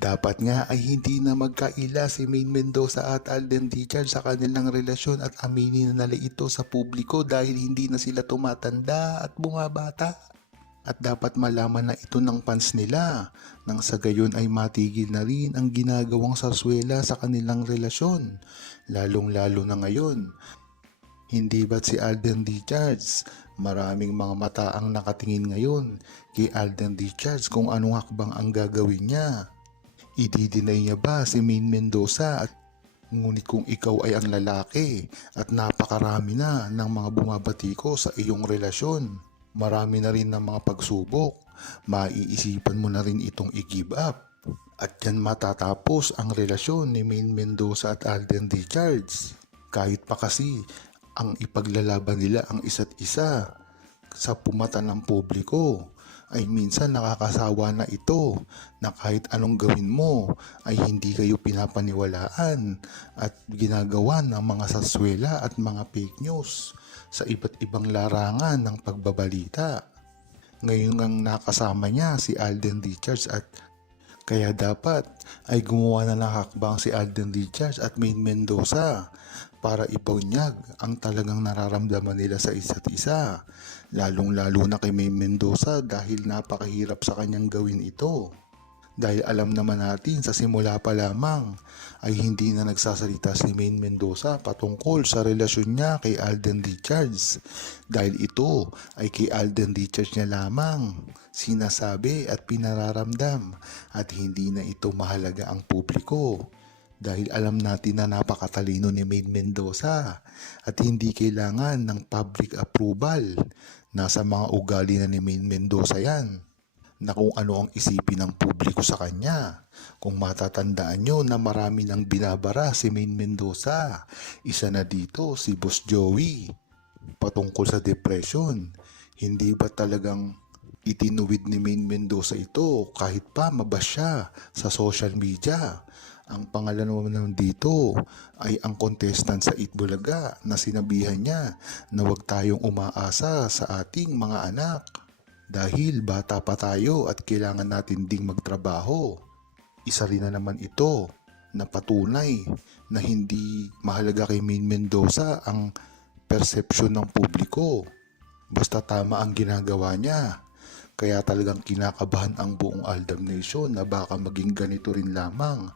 Dapat nga ay hindi na magkaila si Maine Mendoza at Alden Richards sa kanilang relasyon at aminin na nila ito sa publiko dahil hindi na sila tumatanda at bumabata. At dapat malaman na ito ng fans nila nang sa gayon ay matigil na rin ang ginagawang sarsuela sa kanilang relasyon, lalong-lalo na ngayon. Hindi ba't si Alden Richards? Maraming mga mata ang nakatingin ngayon kay Alden Richards kung anong hakbang ang gagawin niya. Ididinay niya ba si Maine Mendoza at ngunit kung ikaw ay ang lalaki at napakarami na ng mga bumabati ko sa iyong relasyon, marami na rin ng mga pagsubok, maiisipan mo na rin itong i-give up. At yan matatapos ang relasyon ni Maine Mendoza at Alden Richards. Kahit pa kasi ang ipaglalaban nila ang isa't isa sa pumata ng publiko, ay minsan nakakasawa na ito na kahit anong gawin mo ay hindi kayo pinapaniwalaan at ginagawa ng mga saswela at mga fake news sa iba't ibang larangan ng pagbabalita. Ngayon ang nakasama niya si Alden Richards at kaya dapat ay gumawa na ng hakbang si Alden Richards at Maine Mendoza para ibunyag ang talagang nararamdaman nila sa isa't isa. Lalong-lalo na kay Maine Mendoza dahil napakahirap sa kanyang gawin ito. Dahil alam naman natin sa simula pa lamang ay hindi na nagsasalita si Maine Mendoza patungkol sa relasyon niya kay Alden Richards. Dahil ito ay kay Alden Richards niya lamang sinasabi at pinararamdam at hindi na ito mahalaga ang publiko. Dahil alam natin na napakatalino ni Maine Mendoza at hindi kailangan ng public approval. Nasa mga ugali na ni Maine Mendoza yan na kung ano ang isipin ng publiko sa kanya. Kung matatandaan nyo na marami nang binabara si Maine Mendoza, isa na dito si Boss Joey patungkol sa depression. Hindi ba talagang itinuwid ni Maine Mendoza ito kahit pa mabash siya sa social media? Ang pangalan naman dito ay ang contestant sa Itbulaga na sinabihan niya na huwag tayong umaasa sa ating mga anak dahil bata pa tayo at kailangan natin ding magtrabaho. Isa rin na naman ito na patunay na hindi mahalaga kay Maine Mendoza ang persepsyon ng publiko. Basta tama ang ginagawa niya. Kaya talagang kinakabahan ang buong Aldab Nation na baka maging ganito rin lamang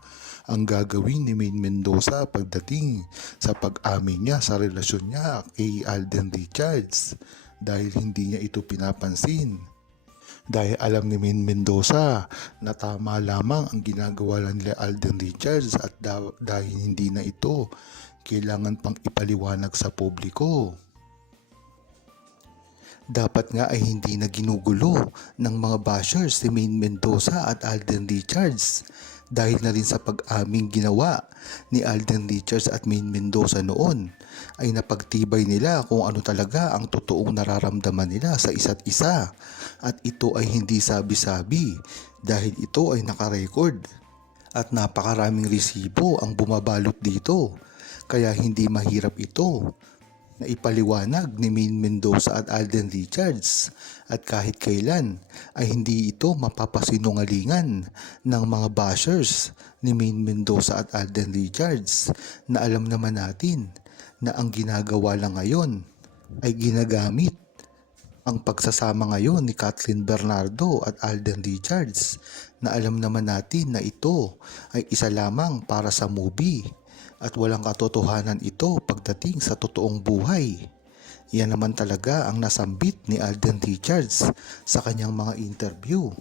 ang gagawin ni Maine Mendoza pagdating sa pag-amin niya sa relasyon niya kay Alden Richards dahil hindi niya ito pinapansin. Dahil alam ni Maine Mendoza na tama lamang ang ginagawa nila Alden Richards at dahil hindi na ito kailangan pang ipaliwanag sa publiko. Dapat nga ay hindi na ginugulo ng mga bashers si Maine Mendoza at Alden Richards dahil na rin sa pag-aming ginawa ni Alden Richards at Maine Mendoza noon ay napagtibay nila kung ano talaga ang totoong nararamdaman nila sa isa't isa at ito ay hindi sabi-sabi dahil ito ay nakarecord at napakaraming resibo ang bumabalot dito kaya hindi mahirap ito na ipaliwanag ni Maine Mendoza at Alden Richards at kahit kailan ay hindi ito mapapasinungalingan ng mga bashers ni Maine Mendoza at Alden Richards na alam naman natin na ang ginagawa lang ngayon ay ginagamit ang pagsasama ngayon ni Kathleen Bernardo at Alden Richards na alam naman natin na ito ay isa lamang para sa movie at walang katotohanan ito pagdating sa totoong buhay. Yan naman talaga ang nasambit ni Alden Richards sa kanyang mga interview.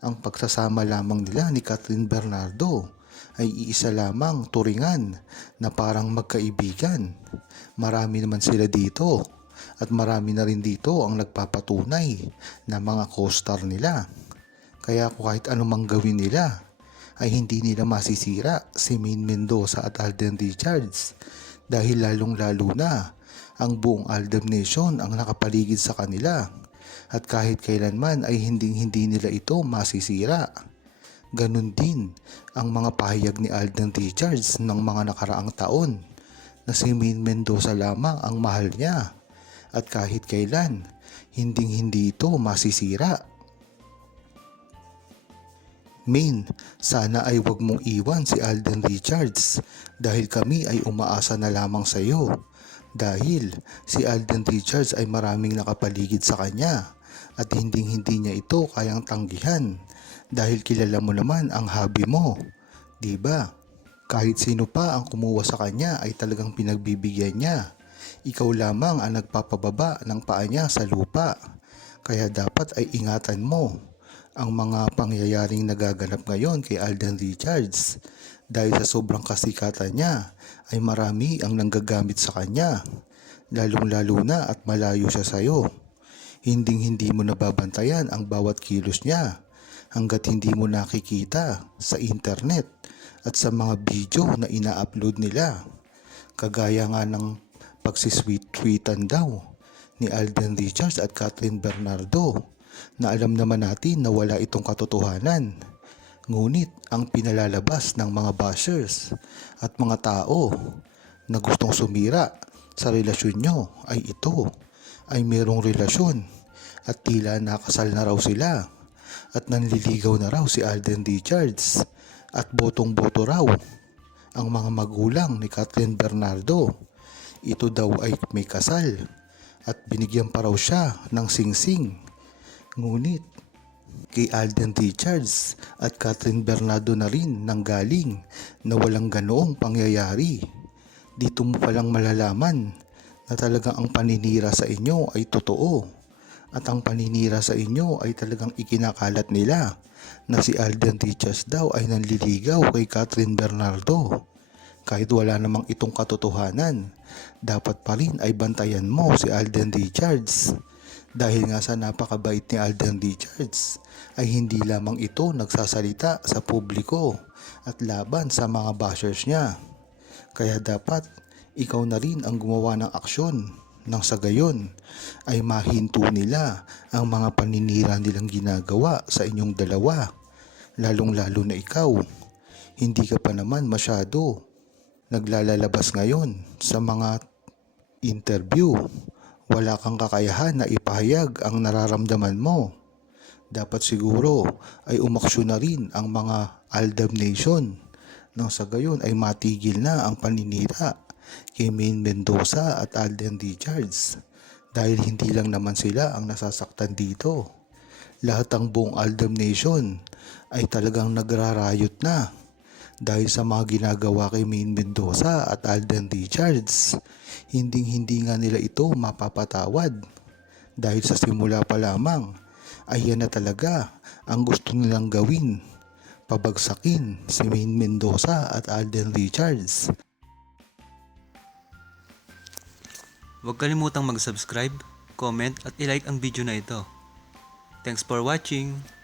Ang pagsasama lamang nila ni Kathleen Bernardo ay iisa lamang turingan na parang magkaibigan. Marami naman sila dito at marami na rin dito ang nagpapatunay na mga co-star nila. Kaya kahit anumang gawin nila ay hindi nila masisira si Maine Mendoza at Alden Richards dahil lalong-lalo na ang buong Aldab Nation ang nakapaligid sa kanila at kahit kailanman ay hindi nila ito masisira. Ganun din ang mga pahayag ni Alden Richards ng mga nakaraang taon na si Maine Mendoza lamang ang mahal niya at kahit kailan hindi ito masisira. Main, sana ay wag mong iwan si Alden Richards dahil kami ay umaasa na lamang sa iyo. Dahil si Alden Richards ay maraming nakapaligid sa kanya at hindi niya ito kayang tanggihan dahil kilala mo naman ang hobby mo, 'di ba? Kahit sino pa ang kumuha sa kanya ay talagang pinagbibigyan niya. Ikaw lamang ang nagpapababa ng paa niya sa lupa. Kaya dapat ay ingatan mo ang mga pangyayaring nagaganap ngayon kay Alden Richards. Dahil sa sobrang kasikatan niya ay marami ang nanggagamit sa kanya. Lalong-lalo na at malayo siya sa iyo. Hindi mo nababantayan ang bawat kilos niya hanggat hindi mo nakikita sa internet at sa mga video na ina-upload nila. Kagaya nga ng pagsisweet-tweetan daw ni Alden Richards at Catherine Bernardo na alam naman natin na wala itong katotohanan. Ngunit ang pinalalabas ng mga bashers at mga tao na gustong sumira sa relasyon nyo ay ito ay merong relasyon at tila nakasal na raw sila at nanliligaw na raw si Alden Richards at botong-boto raw ang mga magulang ni Catherine Bernardo. Ito daw ay may kasal at binigyan pa raw siya ng singsing. Ngunit kay Alden Richards at Catherine Bernardo na rin nanggaling na walang ganoong pangyayari. Dito mo palang malalaman na talagang ang paninira sa inyo ay totoo at ang paninira sa inyo ay talagang ikinakalat nila na si Alden Richards daw ay nanliligaw kay Catherine Bernardo. Kahit wala namang itong katotohanan, dapat pa rin ay bantayan mo si Alden Richards. Dahil nga sa napakabait ni Alden Richards ay hindi lamang ito nagsasalita sa publiko at laban sa mga bashers niya. Kaya dapat ikaw na rin ang gumawa ng aksyon nang sa gayon ay mahinto nila ang mga paninira nilang ginagawa sa inyong dalawa. Lalong-lalo na ikaw, hindi ka pa naman masyado naglalalabas ngayon sa mga interview. Wala kang kakayahan na ipahayag ang nararamdaman mo. Dapat siguro ay umaksyon na rin ang mga Aldab Nation nang sa gayon ay matigil na ang paninira kay Main Mendoza at Alden Richards dahil hindi lang naman sila ang nasasaktan dito. Lahat ng buong Aldab Nation ay talagang nagrarayot na dahil sa mga ginagawa kay Main Mendoza at Alden Richards. Hindi nga nila ito mapapatawad dahil sa simula pa lamang ay yan na talaga ang gusto nilang gawin, pabagsakin si Main Mendoza at Alden Richards. Huwag kalimutang mag-subscribe, comment at i-like ang video na ito. Thanks for watching!